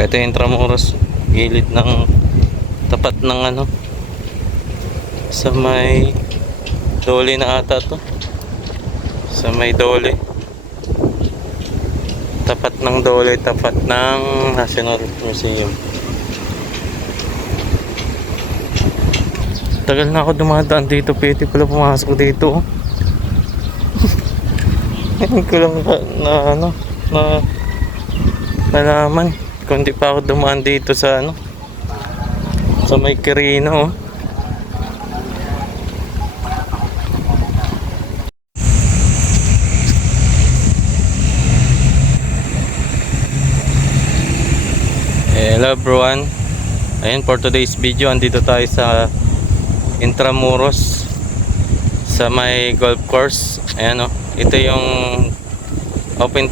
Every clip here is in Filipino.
Ito yung Intramuros, gilid ng tapat ng ano, sa may Dole na ata to. Sa may Dole. Tapat ng Dole, tapat ng National Museum. Tagal na ako dumadaan dito, pwede pala pumasok dito. Ngayon ko lang na ano, na nalaman. Kung di pa ako dumaan dito sa ano, sa may Quirino. Hello everyone. Ayun, for today's video, andito tayo sa Intramuros sa may golf course. Ayan, oh. Ito yung open,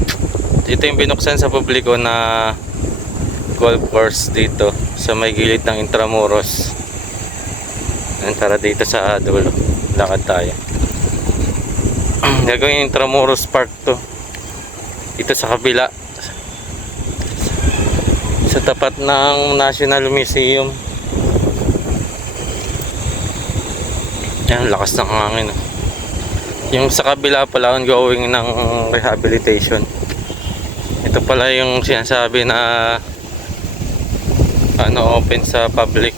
ito yung binuksan sa publiko na golf course dito sa may gilid ng Intramuros. Ayan, tara dito sa dulo, lakad tayo. Gagawin yung Intramuros Park to. Ito sa kabila, sa tapat ng National Museum. Yan, lakas ng hangin. Yung sa kabila pala ang going ng rehabilitation. Ito pala yung sinasabi na ano, open sa public.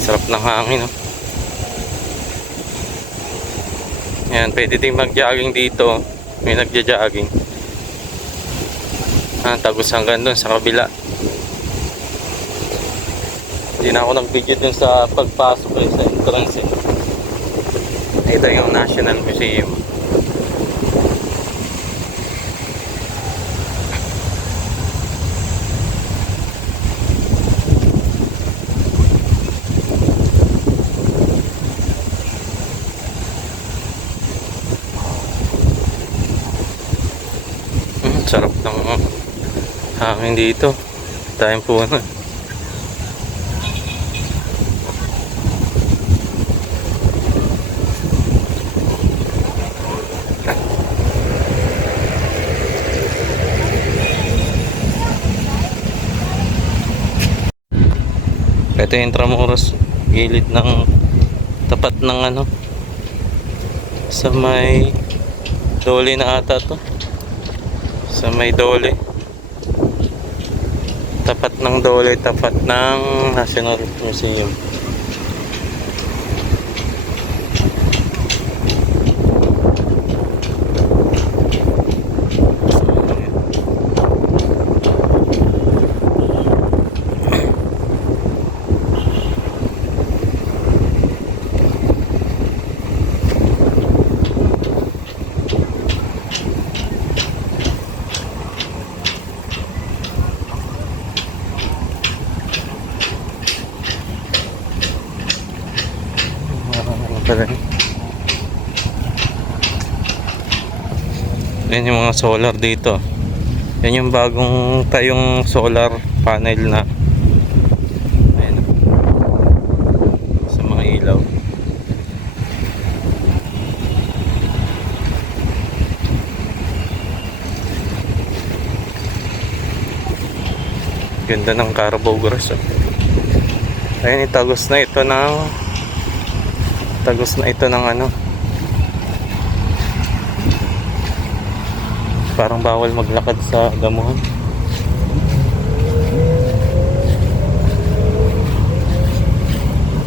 Sarap ng hangin, no? Yan, pwede din mag-jogging dito. May nagja-jogging. Tagos hanggang doon sa kabila. Hindi na ako nag-video dun sa pagpasok sa entrance. Ito yung National Museum. Sarap ng hangin dito. Tayong puno. Ito yung Intramuros, gilid ng tapat ng ano, sa may Dole na ata to. Sa may Dole, tapat ng Dole, tapat ng National Museum. Yan yung mga solar dito. Yan yung bagong tayong solar panel na ayan, sa mga ilaw. Ganda ng Carabao grass, oh. Ayan, itagos na ito ng ano, parang bawal maglakad sa damuhan.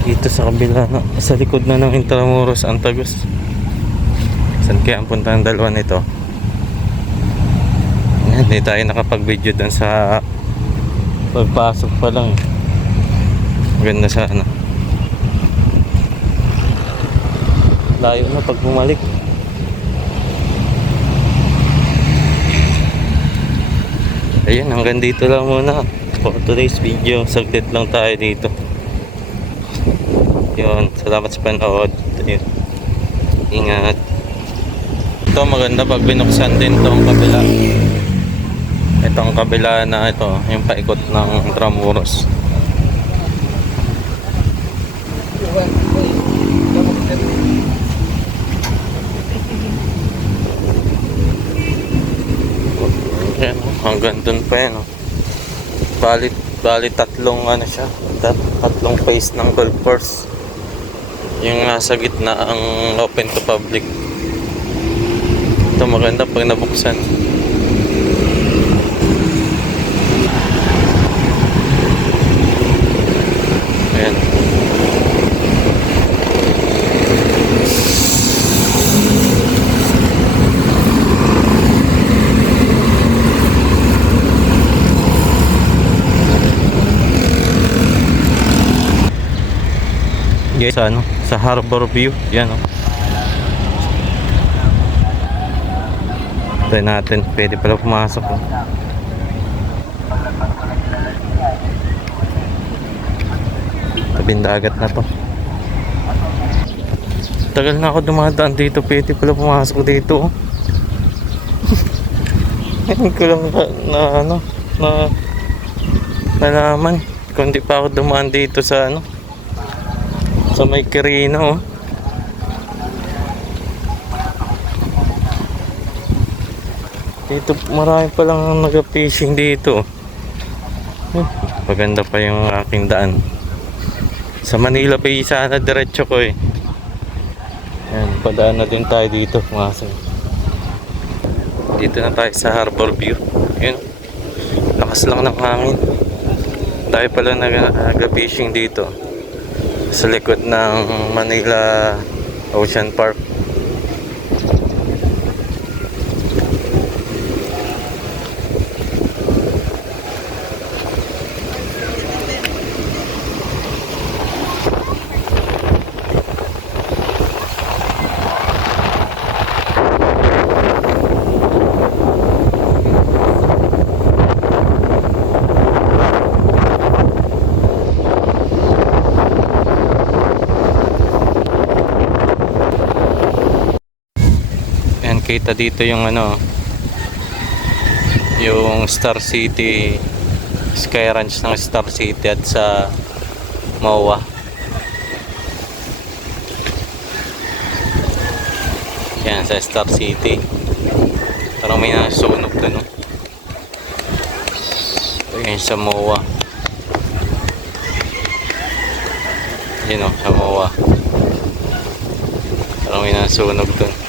Dito sa kabila na, sa likod na ng Intramuros ang tagos. Saan kaya ang punta ng dalawa nito? Yan, hindi tayo nakapag-video dun sa pagpasok pa lang. Ganda sana. Layo na pag bumalik. Ayun, hanggang dito lang muna for today's video. Saglit lang tayo dito. Yun, salamat sa panood. Ayun. Ingat. Ito maganda pag binuksan din itong kabila. Itong kabila na ito, yung paikot ng Intramuros. Yan, hanggang dun pa yan. Balit tatlong ano siya, tatlong phase ng golf course. Yung nasa gitna ang open to public. Ito maganda pag nabuksan. Ayan. Guys, sa Harbor View, yan oh. Try natin, pwede pala pumasok oh. Tabing dagat na to. Tagal na ako dumadaan dito, pwede pala pumasok dito oh. Ngayon ko lang nalaman kung di pa ako dumaan dito sa sa may Quirino oh. Dito marami palang nag-fishing dito. Maganda pa yung aking daan. Sa Manila Bay sana diretso ko eh. Yan, padaan na din tayo dito mga sir. Dito na tayo sa Harbor View. Yun. Lakas lang ng hangin. Dahil pala nag-fishing dito sa likod ng Manila Ocean Park. Kita dito yung yung Star City, Sky Ranch ng Star City at sa MOA. Yan sa Star City. Parang may nasunog doon, no? Yan sa MOA. Yan o, sa MOA. Parang may nasunog doon.